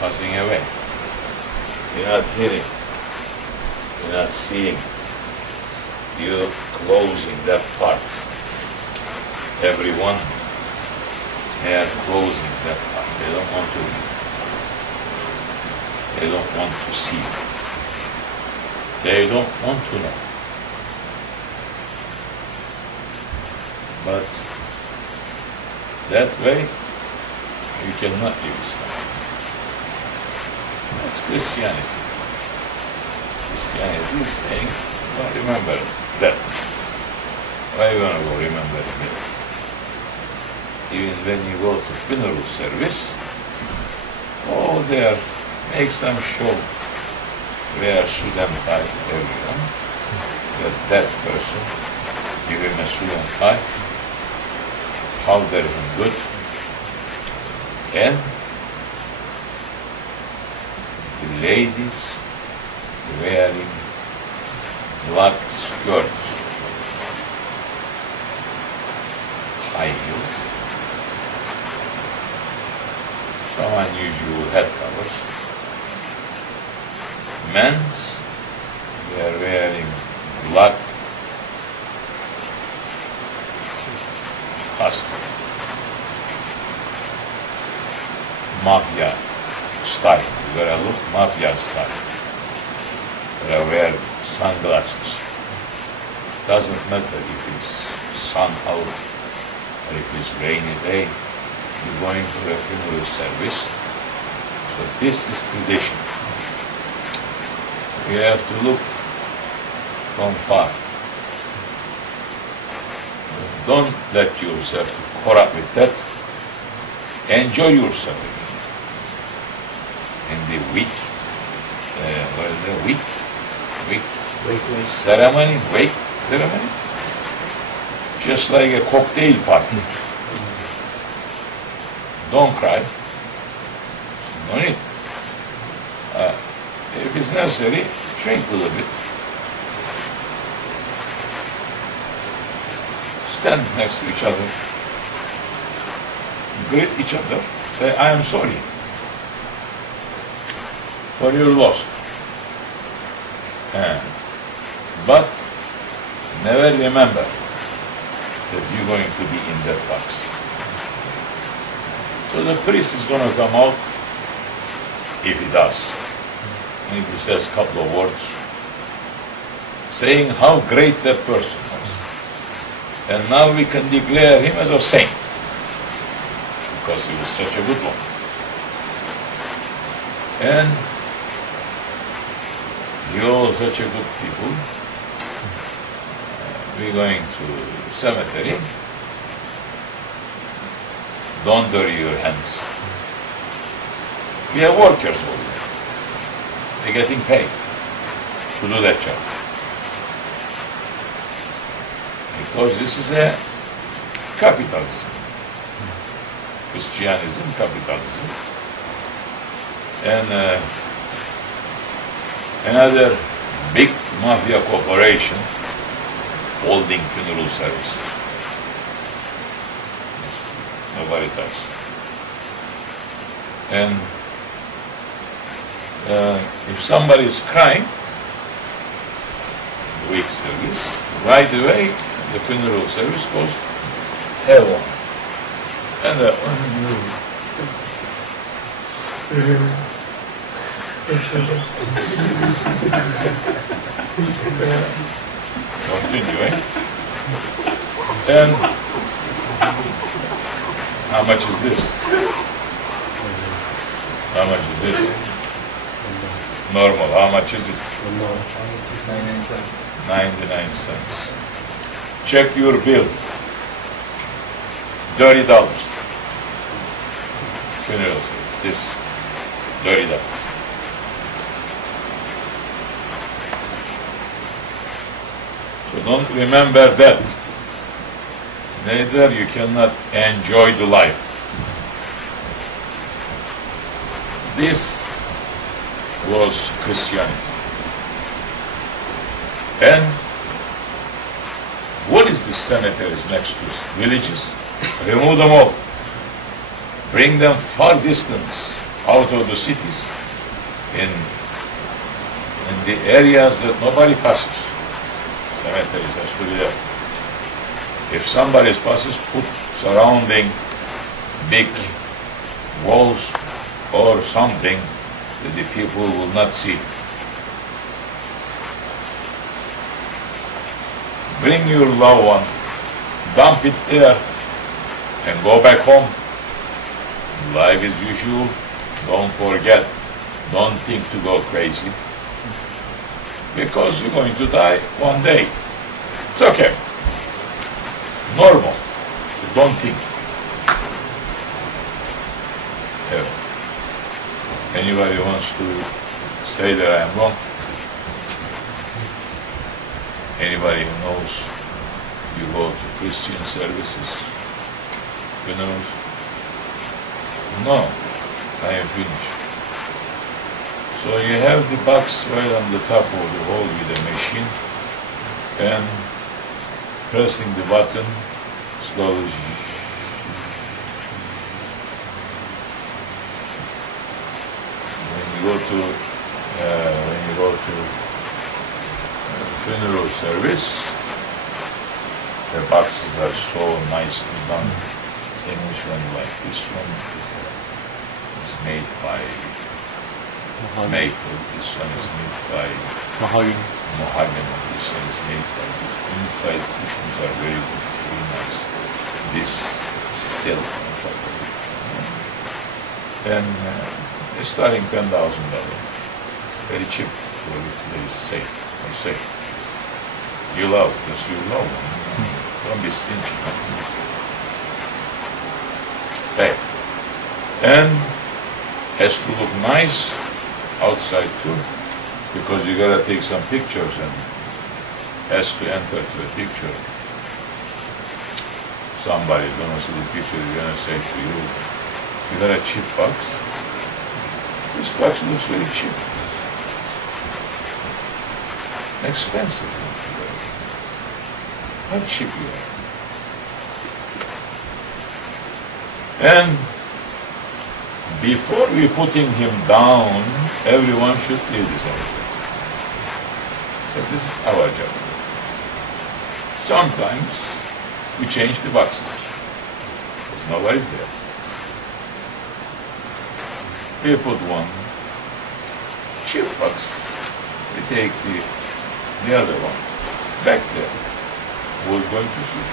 passing away. You're not hearing, you're not seeing, you're closing that part. Everyone, they are closing that part. They don't want to hear. They don't want to see. They don't want to know. But that way, you cannot live Islam. That's Christianity. Christianity is saying, don't remember that. Why you want to go remember that? Even when you go to funeral service, oh, there, make some show. Wear suit and tie, everyone. That person, give him a suit and tie, powder him good, and the ladies wearing black skirts, high heels, some unusual head covers. Men's, they are wearing black costume, mafia style. You gotta look mafia style. You gotta wear sunglasses. Doesn't matter if it's sun out or if it's rainy day. You're going to a funeral service. So this is tradition. You have to look from far. Don't let yourself caught up with that. Enjoy yourself. In the week ceremony, wake ceremony, just like a cocktail party. Don't cry. No need. If it's necessary, drink a little bit. Stand next to each other. Greet each other. Say, I am sorry for your loss. But never remember that you're going to be in that box. So the priest is going to come out, if he does, and if he says a couple of words, saying how great that person was. And now we can declare him as a saint, because he was such a good one. And you're such a good people. We're going to cemetery. Don't dirty your hands. We have workers over there. They're getting paid to do that job. Because this is a capitalism. Christianism, capitalism. And another big mafia corporation holding funeral services. Nobody touched. And if somebody is crying, week service, right away the funeral service goes heaven. And continuing. And how much is this? How much is this? Normal. How much is it? 99 cents. 99 cents. Check your bill. $30. Funeral service. This. $30. So don't remember that. Neither you cannot enjoy the life. This was Christianity. And what is the cemeteries next to villages? Remove them all. Bring them far distance out of the cities, in the areas that nobody passes. Cemeteries has to be there. If somebody passes, put surrounding big walls or something that the people will not see. Bring your loved one, dump it there, and go back home. Life as usual. Don't forget. Don't think to go crazy. Because you're going to die one day. It's okay. Normal. So don't think. Yeah. Anybody wants to say that I am wrong? Anybody who knows you go to Christian services? Who knows? No, I am finished. So you have the box right on the top of the hole with a machine, and pressing the button slowly. When you go to funeral service, the boxes are so nicely done. Saying which one you like. This one is made by maple. This one is made by mahogany. This one is made by this. Inside cushions are very good, very nice. This silk on top of it. And it's starting $10,000. Very cheap for they say or say. You love, yes you love. Don't be stingy. Okay. And has to look nice outside too, because you gotta take some pictures and has to enter to a picture. Somebody's gonna see the picture, they're gonna say to you, you got a cheap box? This box looks very cheap. Expensive. How cheap you are. And before we putting him down, everyone should leave the cemetery. Because this is our job. Sometimes we change the boxes. Because nobody's there. We put one cheap box. We take the other one back there. Who's going to see?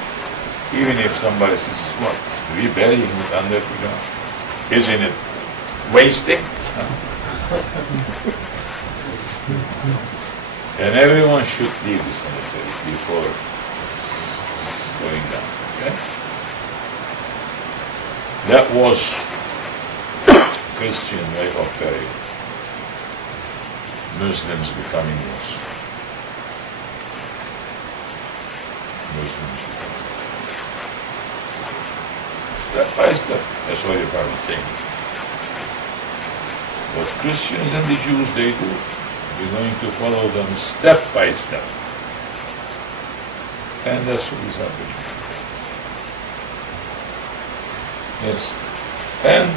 Even if somebody says it's what? We bury it under the ground. Isn't it wasting? And everyone should leave the cemetery before going down. Okay? That was Christian way of burial. Muslims becoming worse. Muslims becoming worse. Step by step, that's what you're probably saying. What Christians and the Jews they do, we're going to follow them step by step. And that's what is happening. Yes. And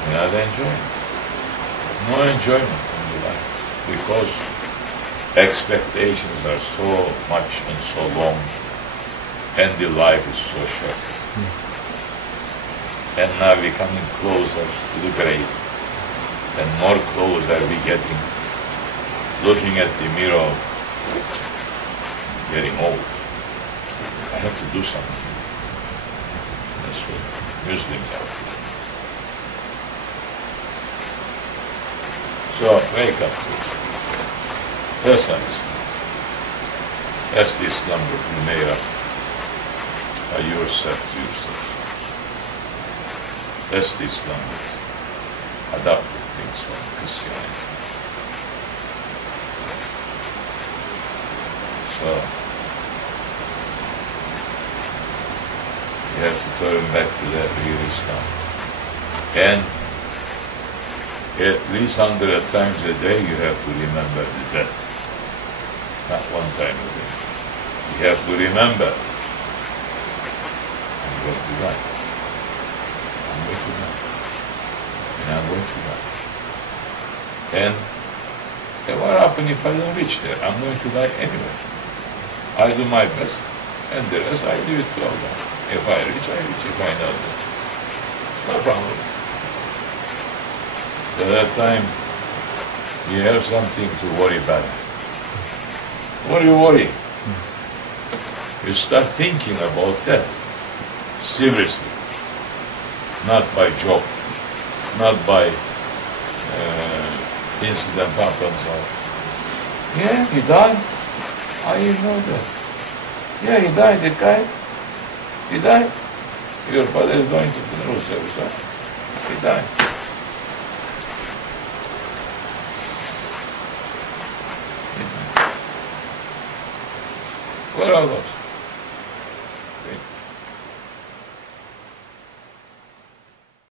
we're not enjoying. No enjoyment in the life. Because expectations are so much and so long, and the life is so short. And now we're coming closer to the grave, and more closer we getting, looking at the mirror, getting old. I have to do something. That's what Muslims are. So wake up to it. That's understand. That's the Islam that you made up by yourself to yourself. That's the Islam that adopted things from Christianity. So you have to turn back to that real Islam. And at least 100 times a day you have to remember the death. Not one time a day. You have to remember you're going to die. to die. And what happens if I don't reach there? I'm going to die anyway. I do my best, and the rest I leave it to Allah. If I reach, I reach. If I don't reach, it's no problem. At that time, you have something to worry about. What do you worry? You start thinking about that seriously, not by joke, not by incident happens or yeah, he died. I didn't know that. Yeah, he died, the guy. He died. Your father is going to funeral service, huh? He died. Where are those?